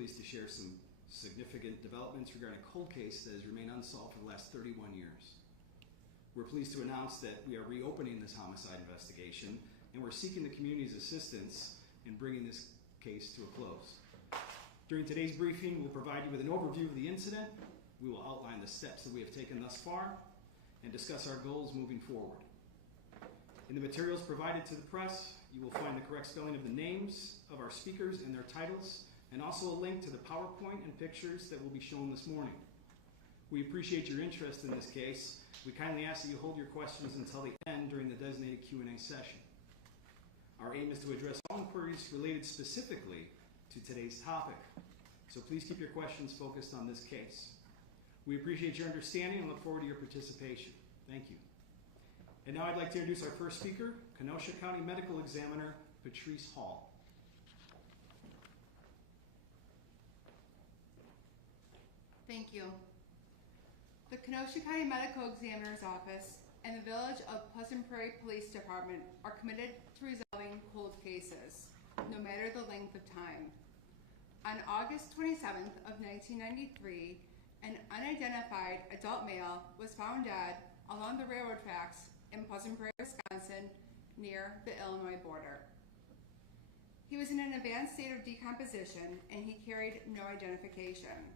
pleased to share some significant developments regarding a cold case that has remained unsolved for the last 31 years. We're pleased to announce that we are reopening this homicide investigation, and we're seeking the community's assistance in bringing this case to a close. During today's briefing, we'll provide you with an overview of the incident. We will outline the steps that we have taken thus far and discuss our goals moving forward. In the materials provided to the press, you will find the correct spelling of the names of our speakers and their titles, and also a link to the PowerPoint and pictures that will be shown this morning. We appreciate your interest in this case. We kindly ask that you hold your questions until the end during the designated Q&A session. Our aim is to address all inquiries related specifically to today's topic, so please keep your questions focused on this case. We appreciate your understanding and look forward to your participation. Thank you. And now I'd like to introduce our first speaker, Kenosha County Medical Examiner, Patrice Hall. Thank you. The Kenosha County Medical Examiner's Office and the Village of Pleasant Prairie Police Department are committed to resolving cold cases, no matter the length of time. On August 27th of 1993, an unidentified adult male was found dead along the railroad tracks in Pleasant Prairie, Wisconsin, near the Illinois border. He was in an advanced state of decomposition and he carried no identification.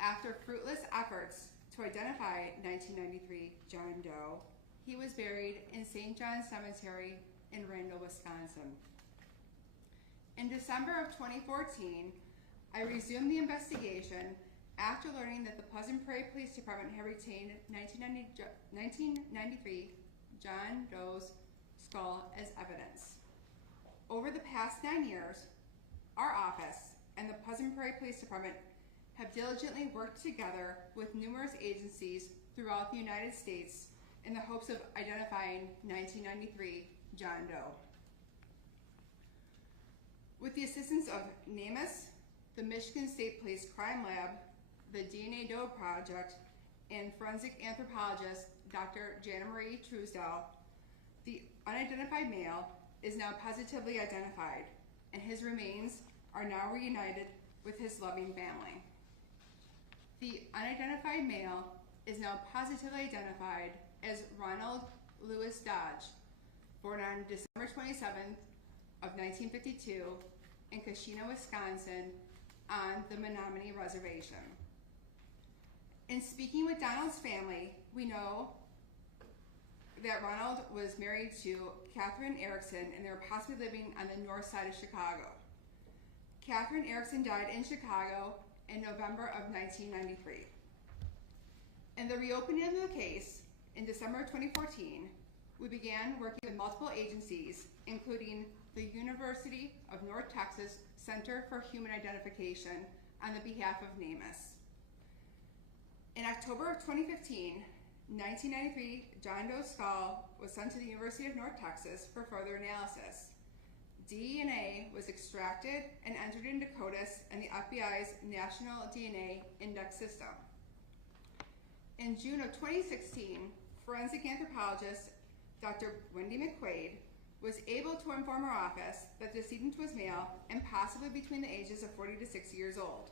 After fruitless efforts to identify 1993 John Doe, he was buried in St. John's Cemetery in Randall, Wisconsin. In December of 2014, I resumed the investigation after learning that the Pleasant Prairie Police Department had retained 1993 John Doe's skull as evidence. Over the past 9 years, our office and the Pleasant Prairie Police Department have diligently worked together with numerous agencies throughout the United States in the hopes of identifying 1993 John Doe. With the assistance of NamUs, the Michigan State Police Crime Lab, the DNA Doe Project, and forensic anthropologist Dr. Jana Marie Truesdell, the unidentified male is now positively identified, and his remains are now reunited with his loving family. The unidentified male is now positively identified as Ronald Lewis Dodge, born on December 27th of 1952 in Kenosha, Wisconsin, on the Menominee Reservation. In speaking with Donald's family, we know that Ronald was married to Catherine Erickson and they were possibly living on the north side of Chicago. Catherine Erickson died in Chicago in November of 1993. In the reopening of the case in December of 2014, we began working with multiple agencies, including the University of North Texas Center for Human Identification on the behalf of NamUs. In October of 2015, 1993 John Doe's skull was sent to the University of North Texas for further analysis. DNA was extracted and entered into CODIS and the FBI's National DNA Index System. In June of 2016, forensic anthropologist Dr. Wendy McQuaid was able to inform our office that the decedent was male and possibly between the ages of 40 to 60 years old.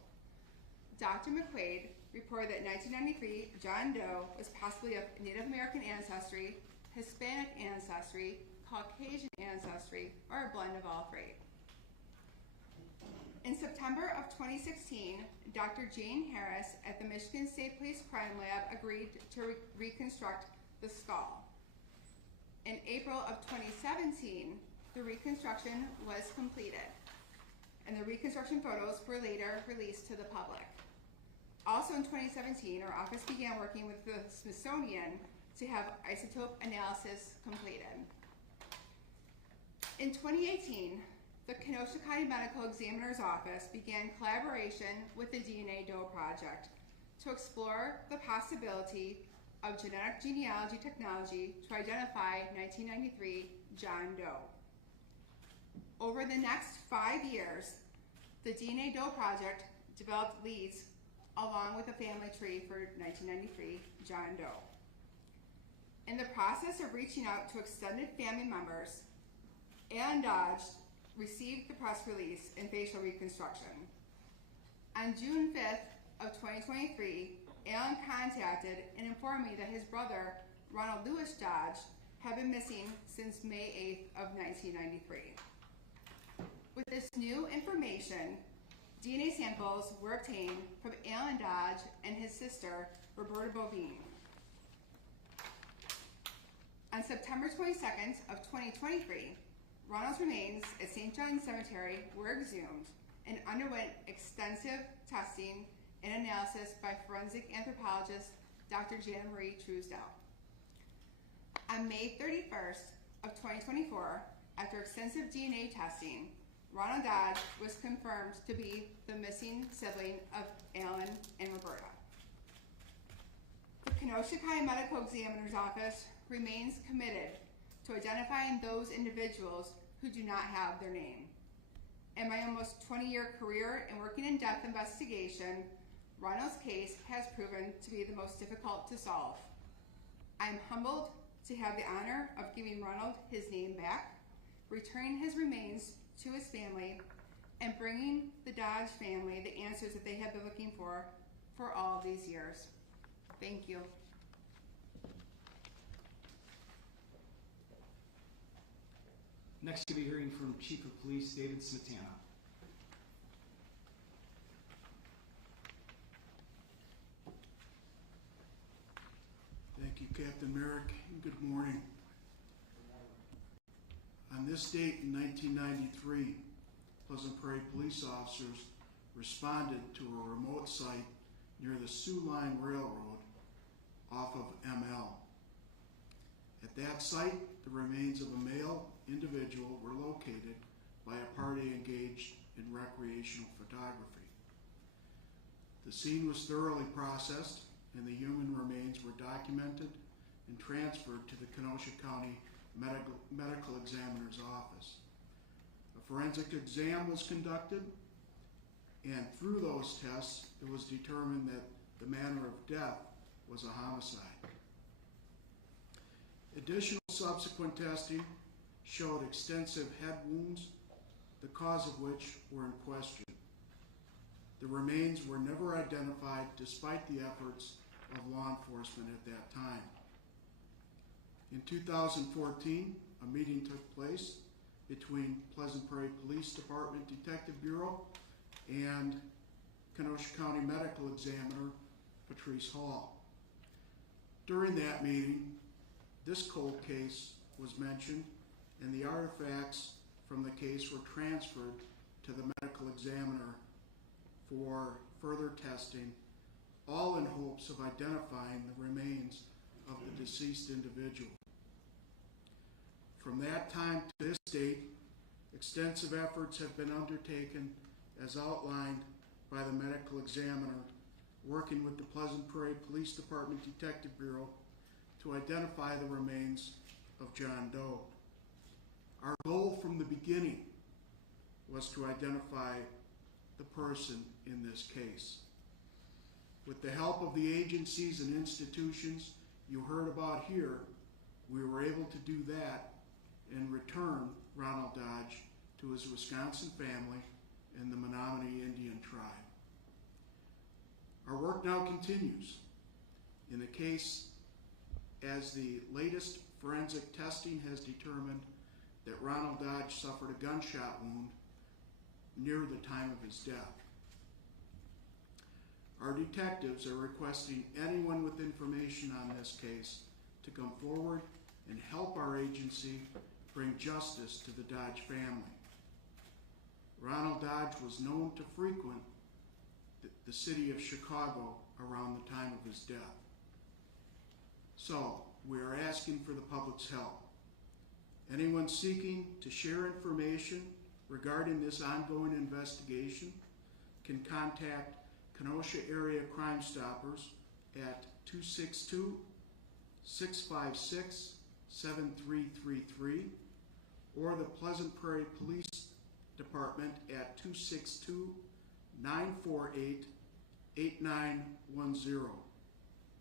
Dr. McQuaid reported that 1993 John Doe was possibly of Native American ancestry, Hispanic ancestry, Caucasian ancestry, or a blend of all three. In September of 2016, Dr. Jane Harris at the Michigan State Police Crime Lab agreed to reconstruct the skull. In April of 2017, the reconstruction was completed, and the reconstruction photos were later released to the public. Also in 2017, our office began working with the Smithsonian to have isotope analysis completed. In 2018, the Kenosha County Medical Examiner's Office began collaboration with the DNA Doe Project to explore the possibility of genetic genealogy technology to identify 1993 John Doe. Over the next 5 years, the DNA Doe Project developed leads along with a family tree for 1993 John Doe. In the process of reaching out to extended family members, Alan Dodge received the press release in facial reconstruction. On June 5th of 2023, Alan contacted and informed me that his brother, Ronald Lewis Dodge, had been missing since May 8th of 1993. With this new information, DNA samples were obtained from Alan Dodge and his sister, Roberta Bovine. On September 22nd of 2023, Ronald's remains at St. John's Cemetery were exhumed and underwent extensive testing and analysis by forensic anthropologist Dr. Jana Marie Truesdell. On May 31st of 2024, after extensive DNA testing, Ronald Dodge was confirmed to be the missing sibling of Alan and Roberta. The Kenosha County Medical Examiner's Office remains committed to identifying those individuals who do not have their name. In my almost 20-year career in working in death investigation, Ronald's case has proven to be the most difficult to solve. I am humbled to have the honor of giving Ronald his name back, returning his remains to his family, and bringing the Dodge family the answers that they have been looking for all these years. Thank you. Next, you'll be hearing from Chief of Police David Smetana. Thank you, Captain Merrick, and good morning. On this date in 1993, Pleasant Prairie police officers responded to a remote site near the Sioux Line Railroad off of ML. At that site, the remains of a male individual were located by a party engaged in recreational photography. The scene was thoroughly processed, and the human remains were documented and transferred to the Kenosha County Medical Examiner's Office. A forensic exam was conducted, and through those tests, it was determined that the manner of death was a homicide. Additional subsequent testing showed extensive head wounds, the cause of which were in question. The remains were never identified despite the efforts of law enforcement at that time. In 2014, a meeting took place between Pleasant Prairie Police Department Detective Bureau and Kenosha County Medical Examiner Patrice Hall. During that meeting, this cold case was mentioned, and the artifacts from the case were transferred to the medical examiner for further testing, all in hopes of identifying the remains of the deceased individual. From that time to this date, extensive efforts have been undertaken as outlined by the medical examiner, working with the Pleasant Prairie Police Department Detective Bureau to identify the remains of John Doe. Our goal from the beginning was to identify the person in this case. With the help of the agencies and institutions you heard about here, we were able to do that and return Ronald Dodge to his Wisconsin family and the Menominee Indian tribe. Our work now continues. In the case, as the latest forensic testing has determined that Ronald Dodge suffered a gunshot wound near the time of his death. Our detectives are requesting anyone with information on this case to come forward and help our agency bring justice to the Dodge family. Ronald Dodge was known to frequent the city of Chicago around the time of his death. So, we are asking for the public's help. Anyone seeking to share information regarding this ongoing investigation can contact Kenosha Area Crime Stoppers at 262-656-7333 or the Pleasant Prairie Police Department at 262-948-8910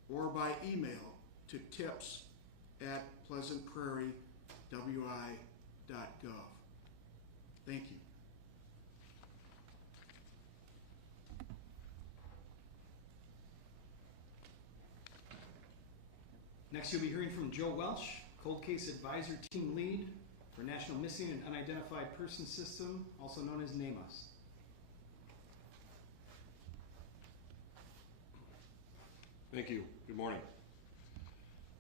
or by email to tips@pleasantprairiewi.gov. Thank you. Next, you'll be hearing from Joe Welch, Cold Case Advisor Team Lead for National Missing and Unidentified Person System, also known as NamUs. Thank you. Good morning.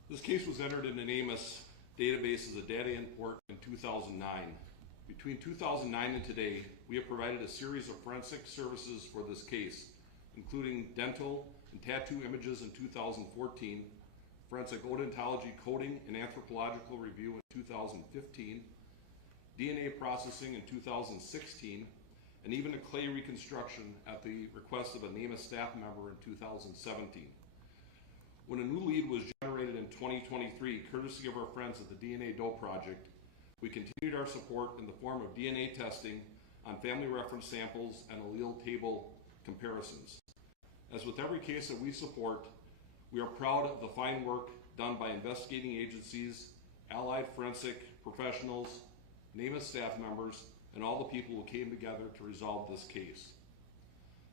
This case was entered in the NamUs database as a data import in 2009. Between 2009 and today, we have provided a series of forensic services for this case, including dental and tattoo images in 2014, forensic odontology coding and anthropological review in 2015, DNA processing in 2016, and even a clay reconstruction at the request of a NamUs staff member in 2017. When a new lead was generated in 2023, courtesy of our friends at the DNA Doe project, we continued our support in the form of DNA testing on family reference samples and allele table comparisons. As with every case that we support, we are proud of the fine work done by investigating agencies, allied forensic professionals, NamUs staff members, and all the people who came together to resolve this case.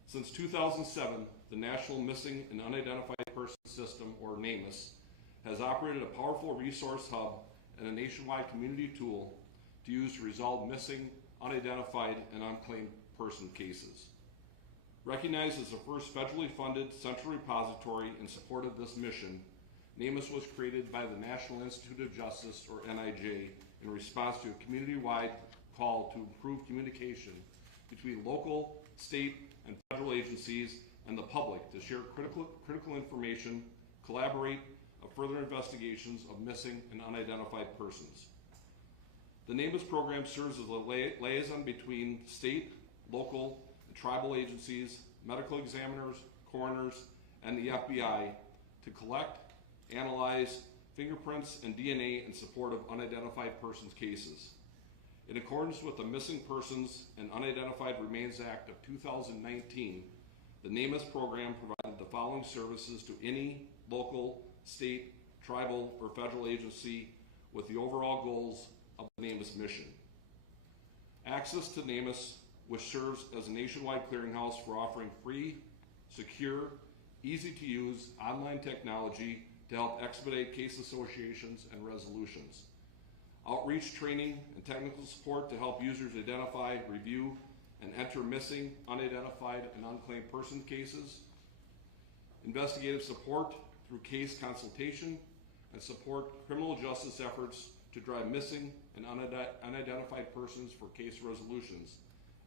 Since 2007, the National Missing and Unidentified Person System, or NamUs, has operated a powerful resource hub and a nationwide community tool to use to resolve missing, unidentified, and unclaimed person cases. Recognized as the first federally funded central repository in support of this mission, NamUs was created by the National Institute of Justice, or NIJ, in response to a community-wide call to improve communication between local, state, and federal agencies and the public to share critical information, collaborate on further investigations of missing and unidentified persons. The NamUs program serves as a liaison between state, local, and tribal agencies, medical examiners, coroners, and the FBI to collect, analyze fingerprints and DNA in support of unidentified persons cases. In accordance with the Missing Persons and Unidentified Remains Act of 2019, the NamUs program provided the following services to any local, state, tribal, or federal agency with the overall goals of the NamUs mission. Access to NamUs, which serves as a nationwide clearinghouse for offering free, secure, easy-to-use online technology to help expedite case associations and resolutions. Outreach training and technical support to help users identify, review, and enter missing, unidentified, and unclaimed person cases. Investigative support through case consultation and support criminal justice efforts to drive missing and unidentified persons for case resolutions.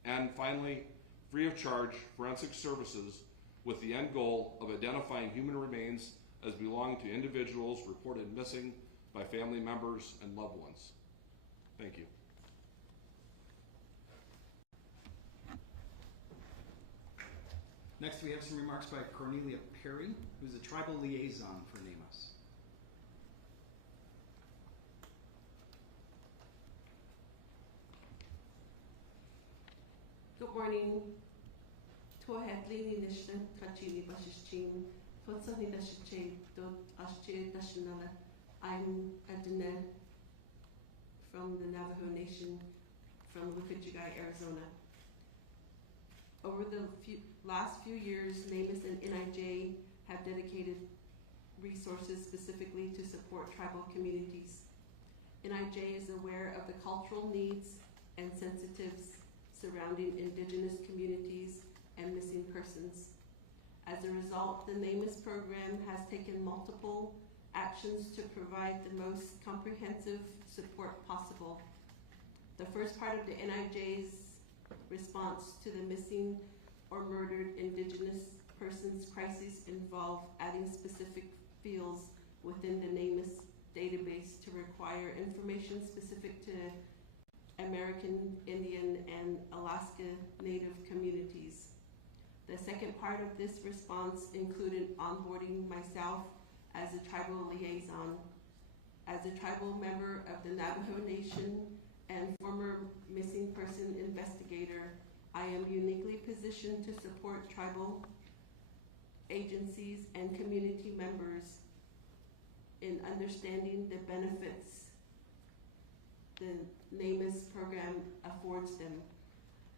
And finally, free of charge forensic services with the end goal of identifying human remains as belonging to individuals reported missing by family members and loved ones. Thank you. Next, we have some remarks by Cornelia Perry, who's a tribal liaison for NamUs. Good morning. Tohedli Nishna Kachili Bashichin, Fotsani Nashiche, Dot Ashche Nashinala. I'm Adina from the Navajo Nation from Wikichigai, Arizona. Over the last few years, NamUs and NIJ have dedicated resources specifically to support tribal communities. NIJ is aware of the cultural needs and sensitives surrounding indigenous communities and missing persons. As a result, the NamUs program has taken multiple actions to provide the most comprehensive support possible. The first part of the NIJ's response to the missing or murdered indigenous persons crisis involved adding specific fields within the NamUs database to require information specific to American Indian and Alaska Native communities. The second part of this response included onboarding myself as a tribal liaison. As a tribal member of the Navajo Nation and former missing person investigator, I am uniquely positioned to support tribal agencies and community members in understanding the benefits the NamUs program affords them.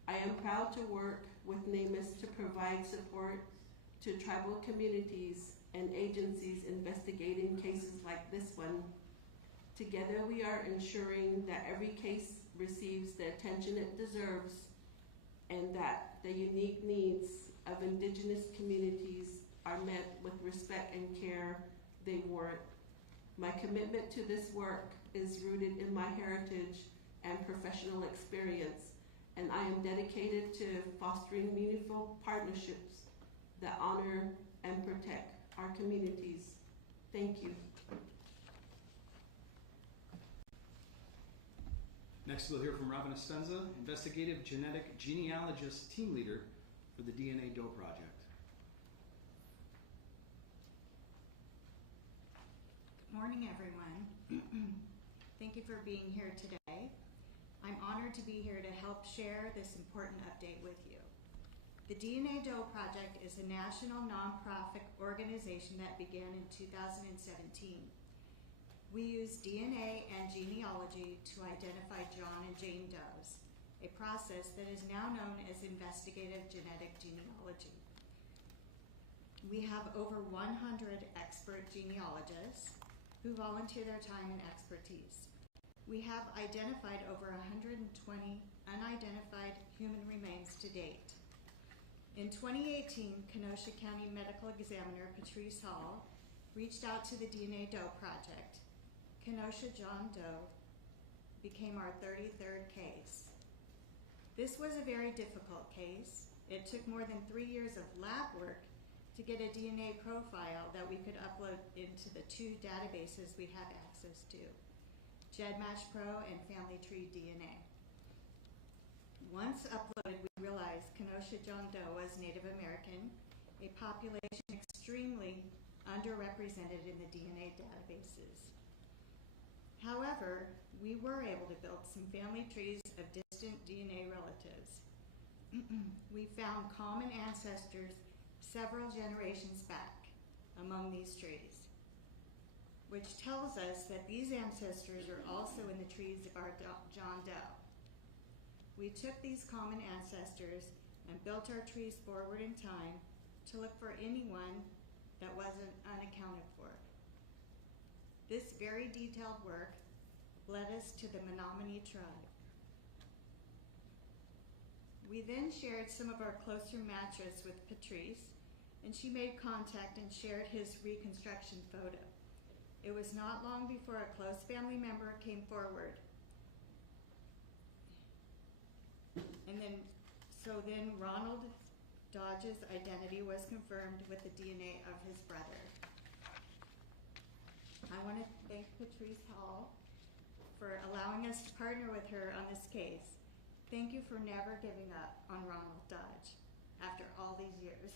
I am proud to work with NamUs to provide support to tribal communities and agencies investigating cases like this one. Together we are ensuring that every case receives the attention it deserves and that the unique needs of Indigenous communities are met with respect and care they warrant. My commitment to this work is rooted in my heritage and professional experience, and I am dedicated to fostering meaningful partnerships that honor and protect our communities. Thank you. Next, we'll hear from Robin Espenza, investigative genetic genealogist team leader for the DNA Doe project. Good morning, everyone. Thank you for being here today. I'm honored to be here to help share this important update with you. The DNA Doe project is a national nonprofit organization that began in 2017. We use DNA and genealogy to identify John and Jane Does, a process that is now known as investigative genetic genealogy. We have over 100 expert genealogists who volunteer their time and expertise. We have identified over 120 unidentified human remains to date. In 2018, Kenosha County Medical Examiner Patrice Hall reached out to the DNA Doe project. Kenosha John Doe became our 33rd case. This was a very difficult case. It took more than 3 years of lab work to get a DNA profile that we could upload into the 2 databases we had access to, GEDmatch Pro and Family Tree DNA. Once uploaded, we realized Kenosha John Doe was Native American, a population extremely underrepresented in the DNA databases. However, we were able to build some family trees of distant DNA relatives. We found common ancestors several generations back among these trees, which tells us that these ancestors are also in the trees of our John Doe. We took these common ancestors and built our trees forward in time to look for anyone that wasn't unaccounted for. This very detailed work led us to the Menominee tribe. We then shared some of our closer matches with Patrice, and she made contact and shared his reconstruction photo. It was not long before a close family member came forward. Then Ronald Dodge's identity was confirmed with the DNA of his brother. I want to thank Patrice Hall for allowing us to partner with her on this case. Thank you for never giving up on Ronald Dodge after all these years.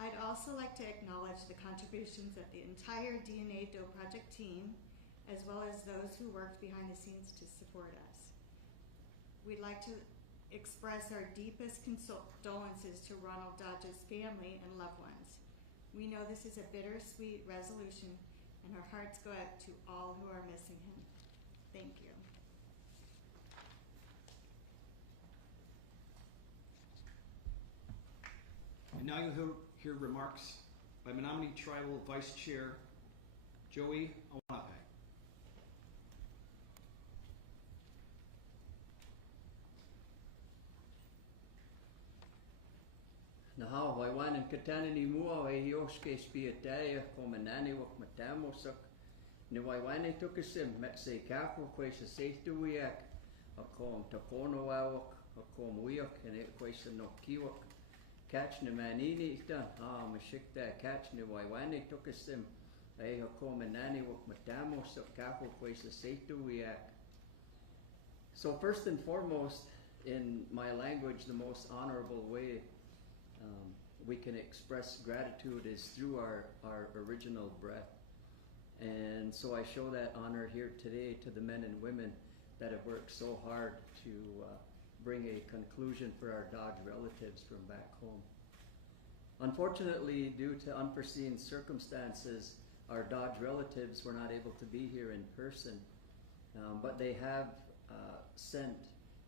I'd also like to acknowledge the contributions of the entire DNA Doe project team, as well as those who worked behind the scenes to support us. We'd like to express our deepest condolences to Ronald Dodge's family and loved ones. We know this is a bittersweet resolution, and our hearts go out to all who are missing him. Thank you. And now you'll hear remarks by Menominee Tribal Vice Chair Joey Awanape. Naha waiwan and katanani mua wai yoske spiataria komanani wak matamosak. Ni waiwan took a sim met say capo quaisa safe to wiak a com tapono awak a com wiak and it quaisa no kiwak. Catch ni manini done mashik that catch ni waiwan took a sim a komanani wak matamosak capo quaisa safe to wiak. So first and foremost, in my language, the most honorable way we can express gratitude is through our original breath. And so I show that honor here today to the men and women that have worked so hard to bring a conclusion for our Dodge relatives from back home. Unfortunately, due to unforeseen circumstances, our Dodge relatives were not able to be here in person, but they have sent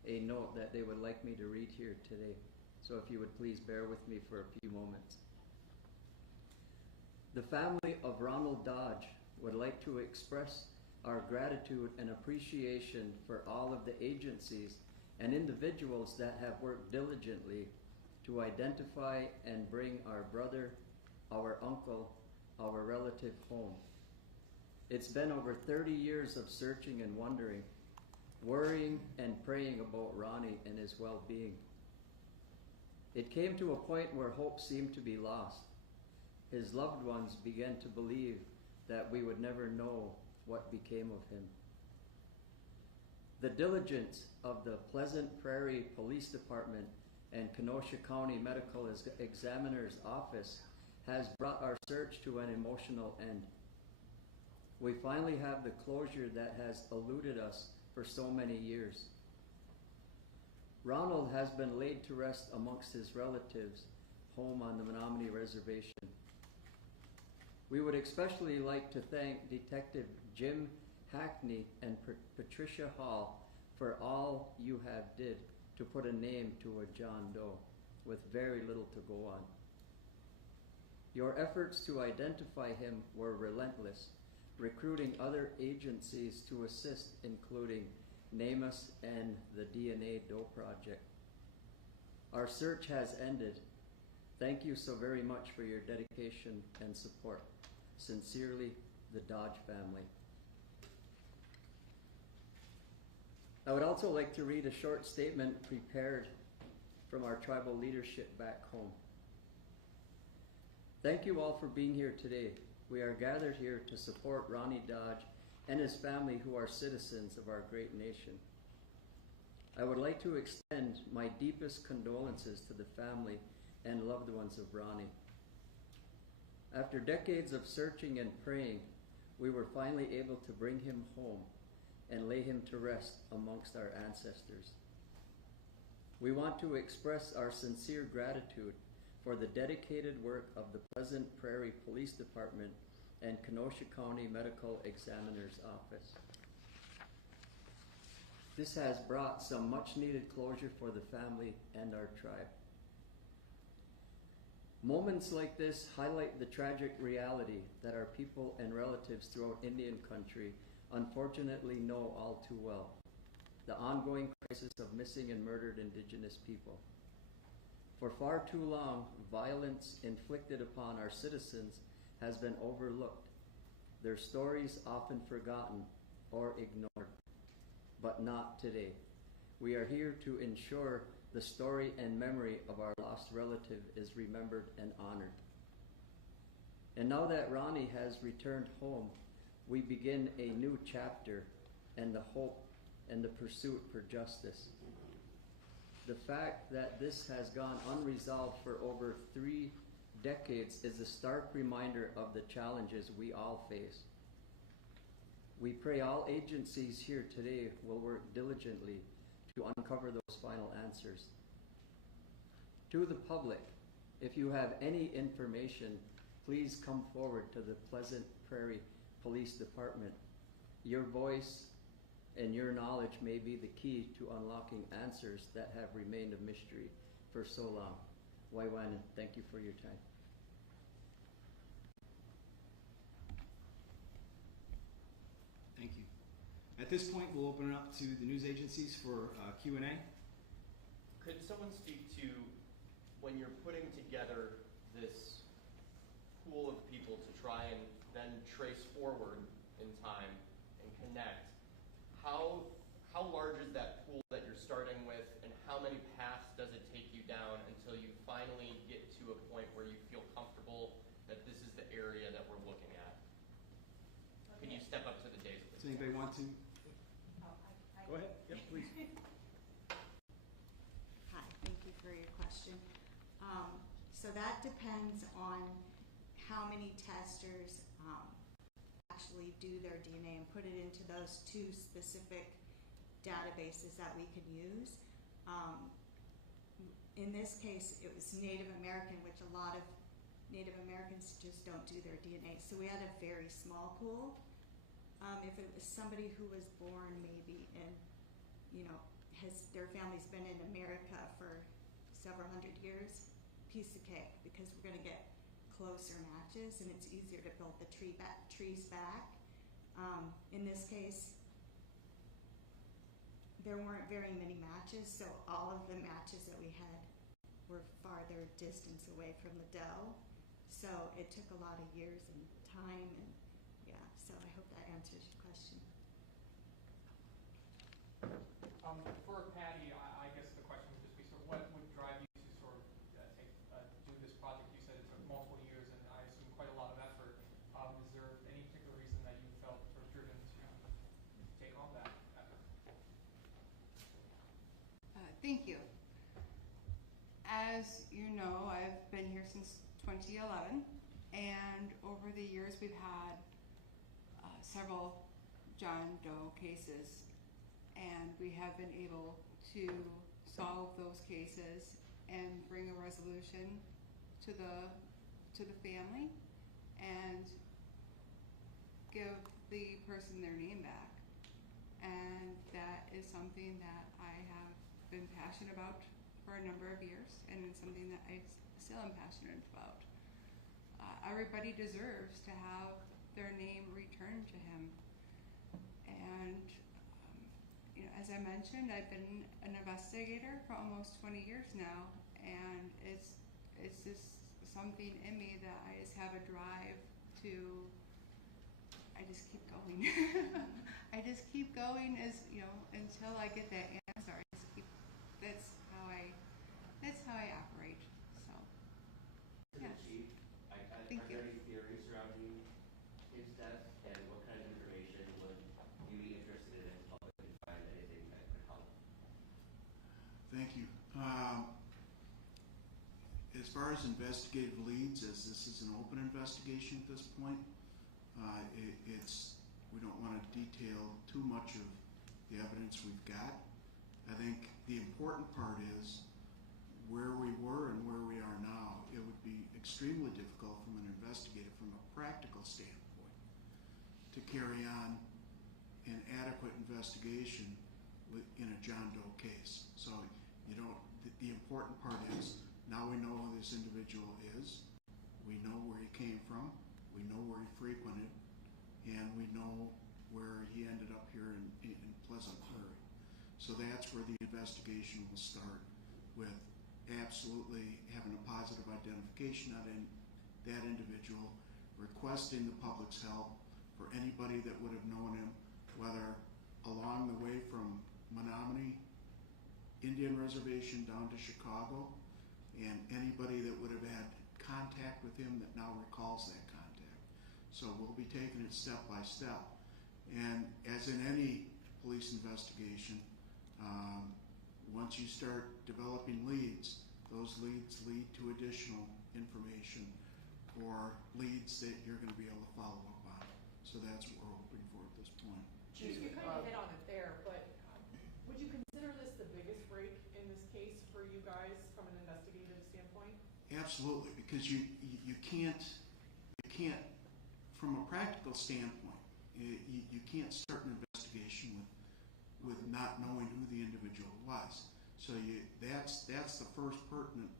a note that they would like me to read here today. So if you would please bear with me for a few moments. The family of Ronald Dodge would like to express our gratitude and appreciation for all of the agencies and individuals that have worked diligently to identify and bring our brother, our uncle, our relative home. It's been over 30 years of searching and wondering, worrying and praying about Ronnie and his well-being. It came to a point where hope seemed to be lost. His loved ones began to believe that we would never know what became of him. The diligence of the Pleasant Prairie Police Department and Kenosha County Medical Examiner's Office has brought our search to an emotional end. We finally have the closure that has eluded us for so many years. Ronald has been laid to rest amongst his relatives home on the Menominee Reservation. We would especially like to thank Detective Jim Hackney and Patricia Hall for all you have did to put a name to a John Doe with very little to go on. Your efforts to identify him were relentless, recruiting other agencies to assist, including NamUs and the DNA Doe Project. Our search has ended. Thank you so very much for your dedication and support. Sincerely, the Dodge family. I would also like to read a short statement prepared from our tribal leadership back home. Thank you all for being here today. We are gathered here to support Ronnie Dodge and his family, who are citizens of our great nation. I would like to extend my deepest condolences to the family and loved ones of Ronnie. After decades of searching and praying, we were finally able to bring him home and lay him to rest amongst our ancestors. We want to express our sincere gratitude for the dedicated work of the Pleasant Prairie Police Department and Kenosha County Medical Examiner's Office. This has brought some much needed closure for the family and our tribe. Moments like this highlight the tragic reality that our people and relatives throughout Indian country unfortunately know all too well: the ongoing crisis of missing and murdered Indigenous people. For far too long, violence inflicted upon our citizens has been overlooked, their stories often forgotten or ignored. But not today. We are here to ensure the story and memory of our lost relative is remembered and honored. And now that Ronnie has returned home, we begin a new chapter and the hope and the pursuit for justice. The fact that this has gone unresolved for over 3 decades is a stark reminder of the challenges we all face. We pray all agencies here today will work diligently to uncover those final answers. To the public, if you have any information, please come forward to the Pleasant Prairie Police Department. Your voice and your knowledge may be the key to unlocking answers that have remained a mystery for so long. Waiwanan, thank you for your time. Thank you. At this point, we'll open it up to the news agencies for Q&A. Could someone speak to, when you're putting together this pool of people to try and then trace forward in time and connect, how large is that pool that you're starting with, and how many paths does it take you down until you finally get to a point where you feel comfortable that this is the area that we're looking at? Can you step up to the dais, please? Does anybody want to? Go ahead. Yep, please. Hi, thank you for your question. So that depends on how many testers actually do their DNA and put it into those 2 specific databases that we could use. In this case, it was Native American, which a lot of Native Americans just don't do their DNA. So we had a very small pool. If it was somebody who was born maybe in, their family's been in America for several hundred years, piece of cake, because we're going to get closer matches, and it's easier to build the trees back. In this case, there weren't very many matches, so all of the matches that we had were farther distance away from the doe. So it took a lot of years and time, and yeah, so I hope that answers your question. For Patty, I guess the question would just be sort of what would drive you to sort of do this project? You said it took multiple years and I assume quite a lot of effort. Is there any particular reason that you felt sort of driven to take on that effort? Thank you. As you know, I've been here since 2011, and over the years we've had several John Doe cases, and we have been able to solve those cases and bring a resolution to the family and give the person their name back. And that is something that I have been passionate about for a number of years, and it's something that I still am passionate about. Everybody deserves to have their name returned to him. And as I mentioned, I've been an investigator for almost 20 years now, and it's just something in me that I just have a drive to. I just keep going. I just keep going until I get that answer. That's how I operate. So. Yeah. Chief, are there any theories surrounding his death, and what kind of information would you be interested in if public could find anything that could help? Thank you. As far as investigative leads, as this is an open investigation at this point, we don't want to detail too much of the evidence we've got. I think the important part is where we were and where we are now. It would be extremely difficult from an investigator, from a practical standpoint, to carry on an adequate investigation in a John Doe case. So, the important part is now we know who this individual is, we know where he came from, we know where he frequented, and we know where he ended up here in Pleasant Prairie. So that's where the investigation will start, with absolutely having a positive identification of that individual, requesting the public's help for anybody that would have known him, whether along the way from Menominee Indian Reservation down to Chicago, and anybody that would have had contact with him that now recalls that contact. So we'll be taking it step by step. And as in any police investigation, once you start developing leads, those leads lead to additional information or leads that you're going to be able to follow up on. So that's what we're hoping for at this point. Chief, you kind of hit on it there, but would you consider this the biggest break in this case for you guys from an investigative standpoint? Absolutely, because you can't, from a practical standpoint, you can't start an investigation with not knowing who the individual was. So that's the first pertinent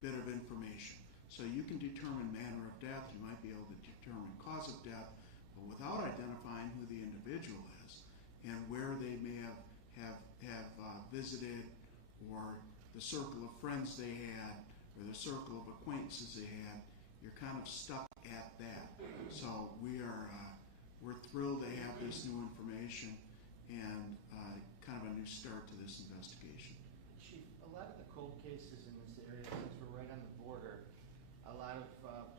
bit of information. So you can determine manner of death, you might be able to determine cause of death, but without identifying who the individual is and where they may have visited, or the circle of friends they had, or the circle of acquaintances they had, you're kind of stuck at that. So we're thrilled to have this new information and kind of a new start to this investigation. Chief, a lot of the cold cases in this area, since we're right on the border, a lot of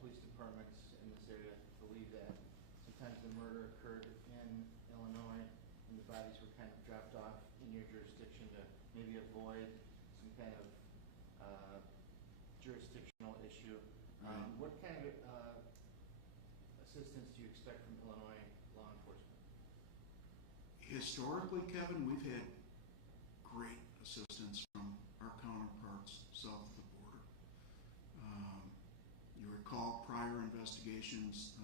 police departments in this area believe that sometimes the murder occurred in Illinois and the bodies were kind of dropped off in your jurisdiction to maybe avoid some kind of jurisdictional issue. What kind of assistance do you expect from Illinois law enforcement? Historically, Kevin, we've had great assistance from our counterparts south of the border. You recall prior investigations,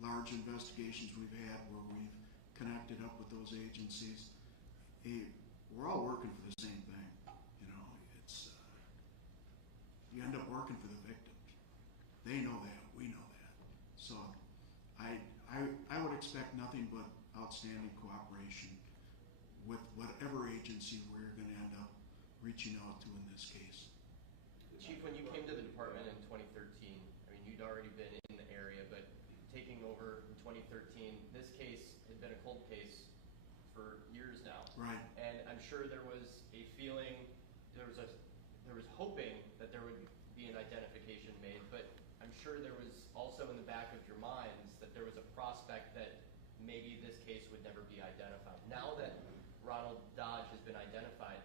large investigations we've had where we've connected up with those agencies. We're all working for the same thing. You end up working for the victims. They know that, we know that. So I would expect nothing but outstanding cooperation with whatever agency we're going to end up reaching out to in this case. Chief, when you came to the department in 2013, I mean, you'd already been in the area, but taking over in 2013, this case had been a cold case for years now. Right. And I'm sure there was a feeling, there was hoping that there would be an identification made, but I'm sure there was also in the back of your minds that there was a prospect that maybe this case would never be identified. Now that Ronald Dodge has been identified,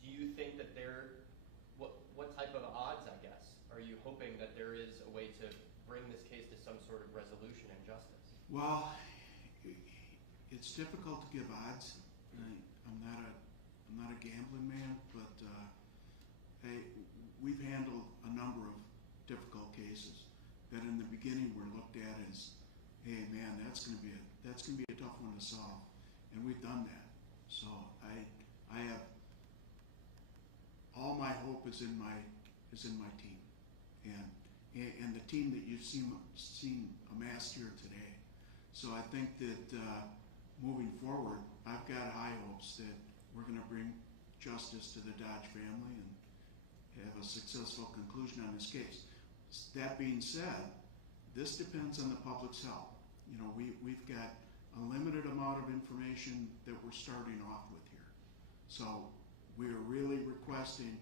do you think that what type of odds, I guess, are you hoping that there is a way to bring this case to some sort of resolution and justice? Well, it's difficult to give odds. I'm not a gambling man, but we've handled a number of difficult cases that in the beginning were looked at as, hey man, that's gonna be a tough one to solve, and we've done that. So I have all my hope is in my team, and the team that you've seen amassed here today. So I think that moving forward, I've got high hopes that we're going to bring justice to the Dodge family and have a successful conclusion on this case. That being said, this depends on the public's help. You know, we've got a limited amount of information that we're starting off with here. So we are really requesting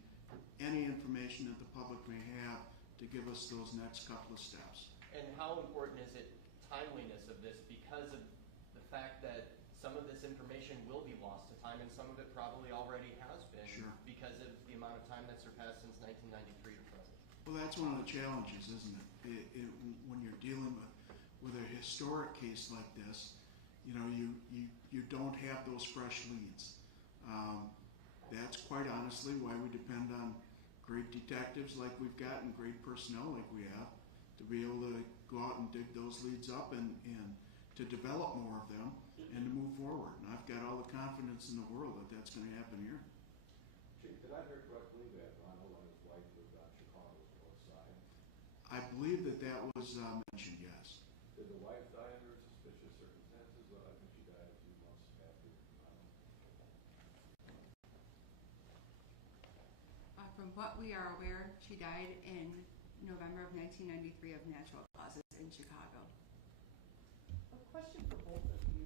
any information that the public may have to give us those next couple of steps. And how important is it, timeliness of this, because of the fact that some of this information will be lost to time and some of it probably already has been. Sure. Because of the amount of time that's surpassed since 1993 to present. Well, that's one of the challenges, isn't it? When you're dealing with a historic case like this, you know, you don't have those fresh leads. That's quite honestly why we depend on great detectives like we've got and great personnel like we have to be able to go out and dig those leads up and to develop more of them and to move forward. And I've got all the confidence in the world that that's going to happen here. Chief, did I hear correctly that Ronald and his wife lived on Chicago's north side? I believe that was mentioned, yes. Did the wife die under suspicious circumstances? Well, I think she died a few months after Ronald. From what we are aware, she died in November of 1993 of natural causes in Chicago. A question for both of you,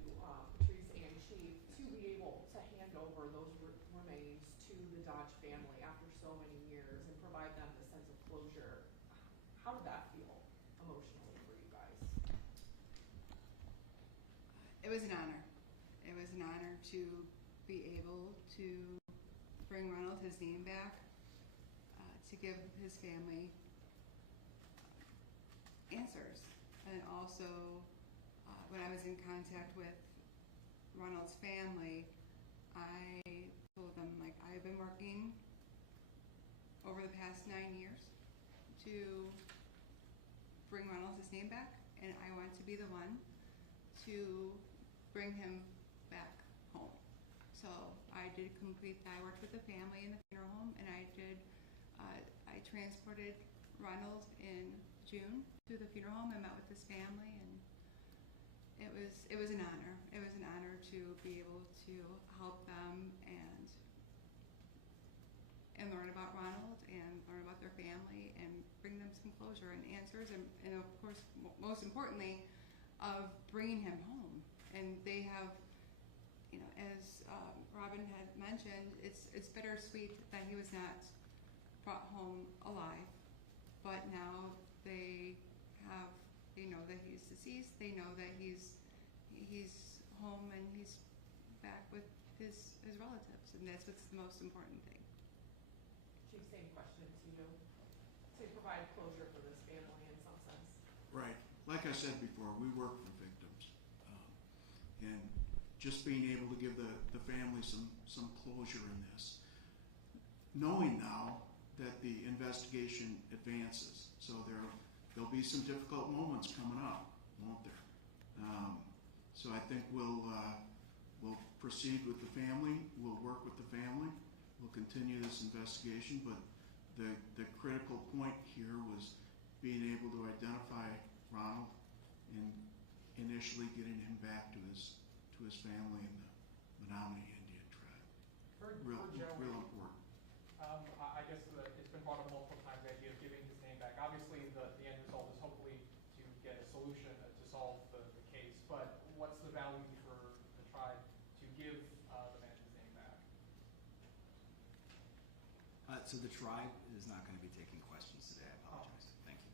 Patrice and Chief, to be able to hand over those remains to the Dodge family after so many years and provide them the sense of closure. How did that feel emotionally for you guys? It was an honor. It was an honor to be able to bring Ronald his name back, to give his family answers. And also, when I was in contact with Ronald's family, I told them, like, I've been working over the past 9 years to bring Ronald his name back, and I want to be the one to bring him back home. So I worked with the family in the funeral home, and I transported Ronald in June to the funeral home and met with his family, and it was an honor. It was an honor to be able to help them and learn about Ronald and learn about their family and bring them some closure and answers, and of course, most importantly, of bringing him home. And they have, you know, as Robin had mentioned, it's bittersweet that he was not brought home alive, but now they know that he's deceased. They know that he's home and he's back with his relatives, and that's what's the most important thing. Chief, same question to you. To provide closure for this family in some sense. Right. Like I said before, we work for victims. And just being able to give the family some closure in this. Knowing now that the investigation advances, so there'll be some difficult moments coming up, won't there? So I think we'll proceed with the family. We'll work with the family. We'll continue this investigation. But the critical point here was being able to identify Ronald and initially getting him back to his family in the Menominee Indian tribe. Real important. I guess it's been brought up multiple times, the idea of giving his name back. Obviously, the end result is hopefully to get a solution to solve the case, but what's the value for the tribe to give the man his name back? So the tribe is not going to be taking questions today. I apologize. Thank you.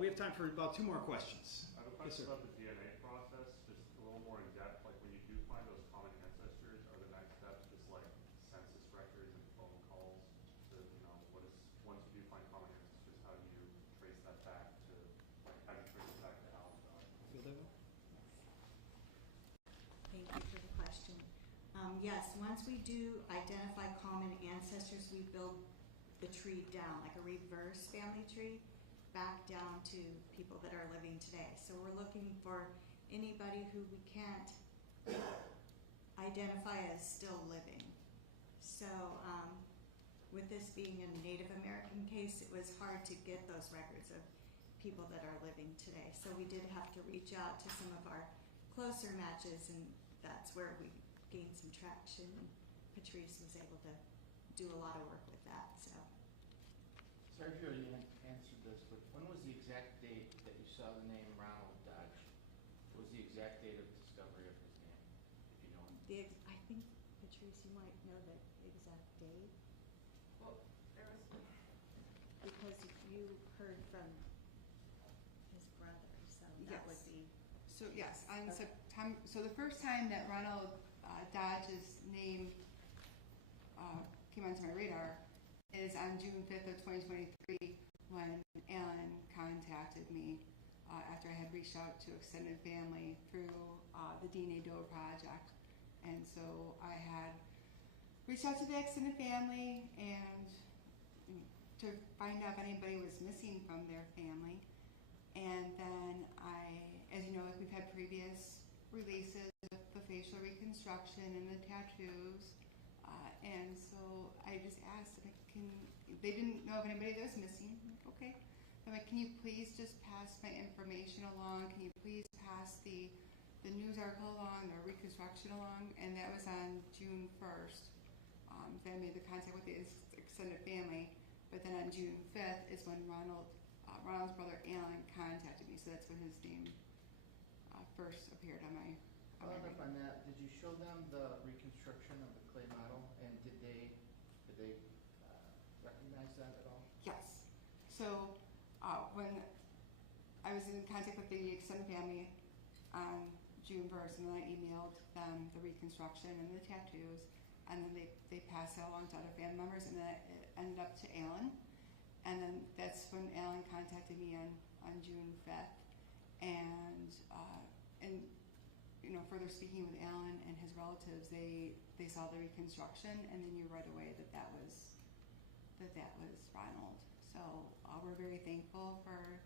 We have time for about 2 more questions. I have a Yes, question sir. about the DNA process, just a little more in depth. Like when you do find those common ancestors, are the next steps just like census records and phone calls to, once you do find common ancestors, how do you trace that back to, how do you trace it back to Alan Doe? Thank you for the question. Yes, once we do identify common ancestors, we build the tree down, like a reverse family tree, back down to people that are living today. So we're looking for anybody who we can't identify as still living. So with this being a Native American case, it was hard to get those records of people that are living today. So we did have to reach out to some of our closer matches, and that's where we gained some traction. Patrice was able to do a lot of work with that. So. Sorry if you already answered this, but when was the exact date that you saw the name Ronald Dodge? What was the exact date of discovery of his name, if you know it? I think, Patrice, you might know the exact date. Well, there was. Because you heard from his brother, so that would be. So yes, on September. So the first time that Ronald Dodge's name came onto my radar is on June 5th of 2023 when Alan contacted me after I had reached out to extended family through the DNA Doe project. And so I had reached out to the extended family and to find out if anybody was missing from their family. And then as you know, we've had previous releases of the facial reconstruction and the tattoos. And so I just asked, they didn't know of anybody that was missing. I'm like, okay. I'm like, can you please just pass my information along? Can you please pass the news article along, the reconstruction along? And that was on June 1st. Then I made the contact with the extended family. But then on June 5th is when Ronald's brother Alan contacted me. So that's when his name first appeared on my Following up on that, did you show them the reconstruction of the clay model, and did they recognize that at all? Yes. So when I was in contact with the extended family on June 1st, and then I emailed them the reconstruction and the tattoos, and then they passed it along to other family members, and then it ended up to Alan. And then that's when Alan contacted me on June 5th, and further speaking with Alan and his relatives, they saw the reconstruction and they knew right away that was Ronald. So we're very thankful for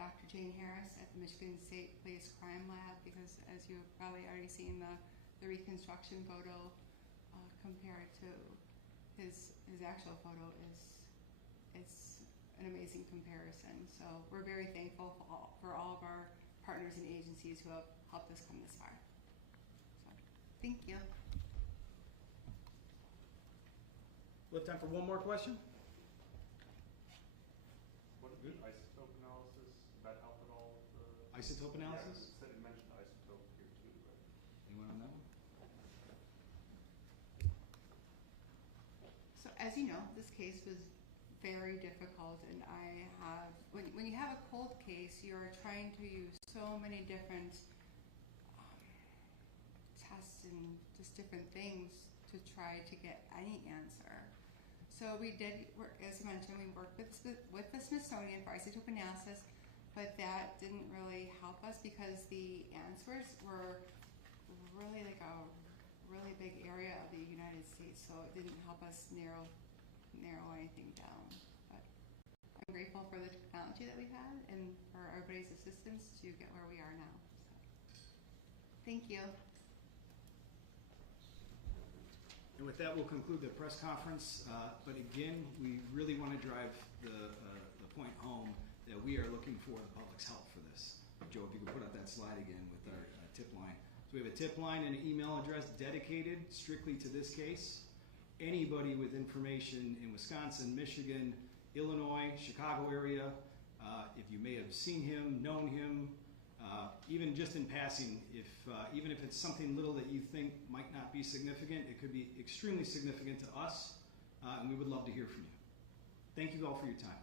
Dr. Jane Harris at the Michigan State Police Crime Lab, because as you've probably already seen, the reconstruction photo compared to his actual photo it's an amazing comparison. So we're very thankful for all of our partners and agencies who have helped us come this far. So, thank you. We have time for one more question. What did isotope analysis, did that help at all with the... Isotope analysis? Yeah, it mentioned isotope here too, right? Anyone on that one? So as you know, this case was very difficult, and when you have a cold case, you're trying to use so many different tests and just different things to try to get any answer. So we did, as I mentioned, we worked with the Smithsonian for isotope analysis, but that didn't really help us because the answers were really like a really big area of the United States, so it didn't help us narrow anything down. But I'm grateful for the technology that we had and for everybody's assistance to get where we are now. So, thank you. And with that, we'll conclude the press conference. But again, we really want to drive the point home that we are looking for the public's help for this. Joe, if you could put up that slide again with our tip line. So we have a tip line and an email address dedicated strictly to this case. Anybody with information in Wisconsin, Michigan, Illinois, Chicago area, if you may have seen him, known him, even just in passing, even if it's something little that you think might not be significant, it could be extremely significant to us, and we would love to hear from you. Thank you all for your time.